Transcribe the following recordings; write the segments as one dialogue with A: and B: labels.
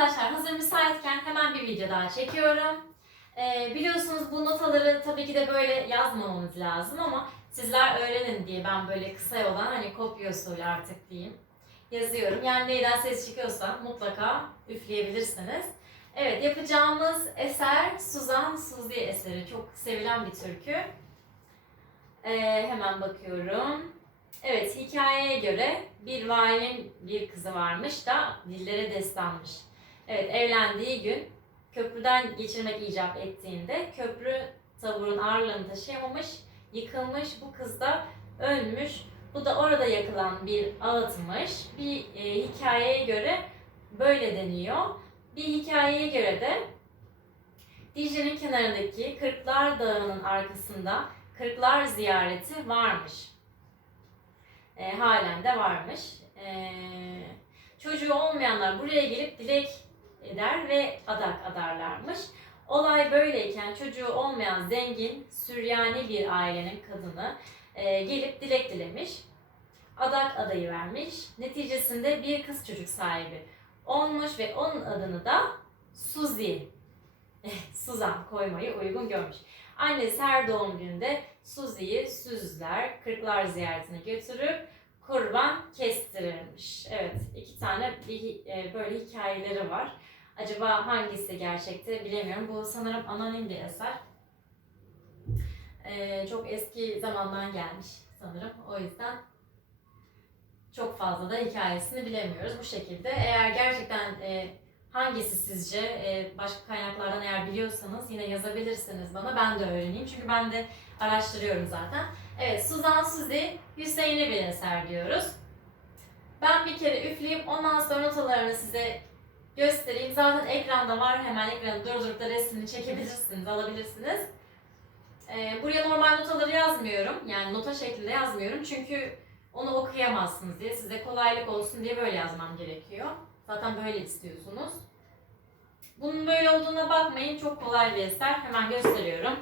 A: arkadaşlar hazır müsaitken hemen bir video daha çekiyorum. Ee, biliyorsunuz bu notaları tabii ki de böyle yazmamamız lazım ama sizler öğrenin diye ben böyle kısa yoldan hani kopya usulü artık diyeyim yazıyorum. Yani neyden ses çıkıyorsa mutlaka üfleyebilirsiniz. Evet yapacağımız eser Suzan Suzi eseri. Çok sevilen bir türkü. Ee, hemen bakıyorum. Evet hikayeye göre bir valinin bir kızı varmış da dillere destanmış. Evet evlendiği gün köprüden geçirmek icap ettiğinde köprü taburun ağırlığını taşıyamamış, yıkılmış. Bu kız da ölmüş. Bu da orada yakılan bir ağıtmış. Bir e, hikayeye göre böyle deniyor. Bir hikayeye göre de Dicle'nin kenarındaki Kırklar Dağı'nın arkasında Kırklar ziyareti varmış. E, halen de varmış. E, çocuğu olmayanlar buraya gelip dilek eder ve adak adarlarmış. Olay böyleyken çocuğu olmayan zengin Süryani bir ailenin kadını e, gelip dilek dilemiş. Adak adayı vermiş. Neticesinde bir kız çocuk sahibi olmuş ve onun adını da Suzi, Suzan koymayı uygun görmüş. Annesi her doğum gününde Suzi'yi süzler, kırklar ziyaretine götürüp kurban kestirirmiş. Evet, iki tane bir, e, böyle hikayeleri var. Acaba hangisi gerçekti bilemiyorum. Bu sanırım anonim bir eser. E, çok eski zamandan gelmiş sanırım. O yüzden çok fazla da hikayesini bilemiyoruz bu şekilde. Eğer gerçekten e, hangisi sizce e, başka kaynaklardan eğer biliyorsanız yine yazabilirsiniz bana. Ben de öğreneyim. Çünkü ben de araştırıyorum zaten. Evet, Suzan Suzi Hüseyin'e bir eser diyoruz. Ben bir kere üfleyip ondan sonra notalarını size göstereyim. Zaten ekranda var. Hemen ekranı durdurup da resmini çekebilirsiniz, alabilirsiniz. Ee, buraya normal notaları yazmıyorum. Yani nota şeklinde yazmıyorum. Çünkü onu okuyamazsınız diye. Size kolaylık olsun diye böyle yazmam gerekiyor. Zaten böyle istiyorsunuz. Bunun böyle olduğuna bakmayın. Çok kolay bir eser. Hemen gösteriyorum.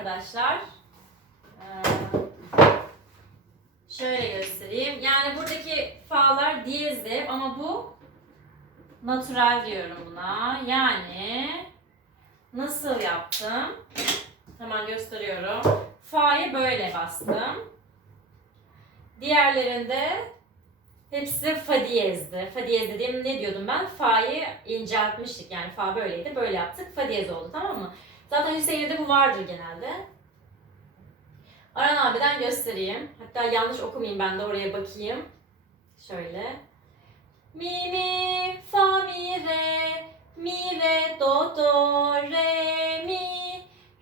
A: Arkadaşlar. E, şöyle göstereyim. Yani buradaki fa'lar diyezdi ama bu natural diyorum buna. Yani nasıl yaptım? Hemen gösteriyorum. Fa'yı böyle bastım. Diğerlerinde Hepsi fa diyezdi. Fa diyez dediğim ne diyordum ben? Fa'yı inceltmiştik. Yani fa böyleydi. Böyle yaptık. Fa diyez oldu tamam mı? Zaten Hüseyin'de bu vardır genelde. Aran abiden göstereyim. Hatta yanlış okumayayım ben de oraya bakayım. Şöyle. Mi mi fa mi re mi re do do re mi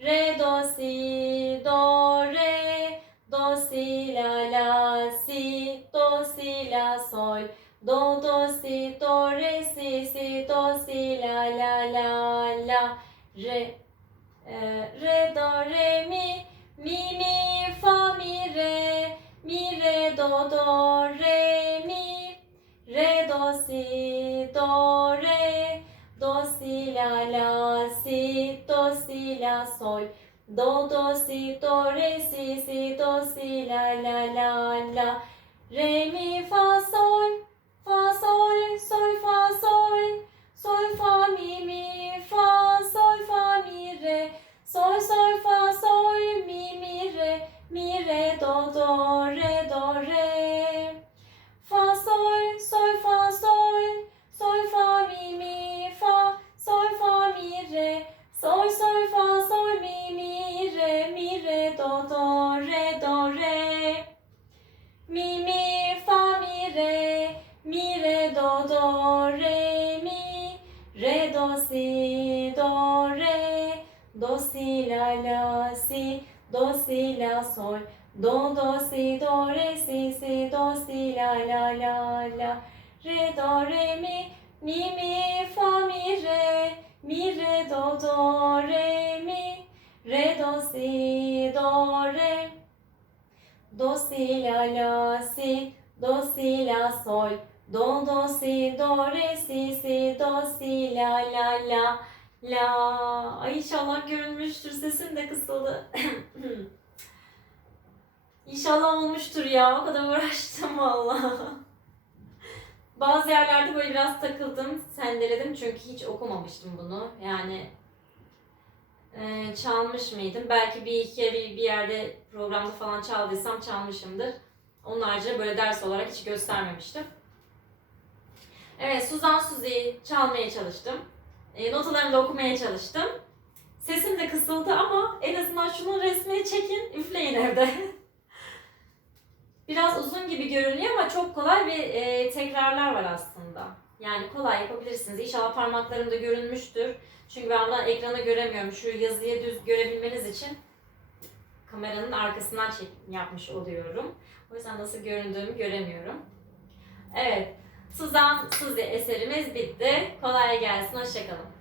A: re do si do re do si la la si do si la sol do do si do re si si do si la la la do re mi mi mi fa mi re mi re do do re mi re do si do re do si la la si do si la sol do do si do re si si do si la la la la re mi fa sol sol sol si la la si do si la sol do do si do re si si do si la la la. La re do re mi mi mi fa mi re. Mi re do do re mi. Re do si do re. Do si la la si do si la sol do do si do re si si do si la la la la Ay inşallah görünmüştür sesim de kısıldı İnşallah olmuştur ya o kadar uğraştım valla bazı yerlerde böyle biraz takıldım sendeledim çünkü hiç okumamıştım bunu yani ee, çalmış mıydım? Belki bir iki kere bir yerde programda falan çaldıysam çalmışımdır. Onun haricinde böyle ders olarak hiç göstermemiştim. Evet, Suzan Suzi'yi çalmaya çalıştım. E, notalarını da okumaya çalıştım. Sesim de kısıldı ama en azından şunun resmini çekin, üfleyin evde. Biraz uzun gibi görünüyor ama çok kolay ve e, tekrarlar var aslında. Yani kolay yapabilirsiniz. İnşallah parmaklarım da görünmüştür. Çünkü ben buradan ekranı göremiyorum. Şu yazıyı düz görebilmeniz için kameranın arkasından çek yapmış oluyorum. O yüzden nasıl göründüğümü göremiyorum. Evet. Suzan Suzi eserimiz bitti. Kolay gelsin. Hoşçakalın.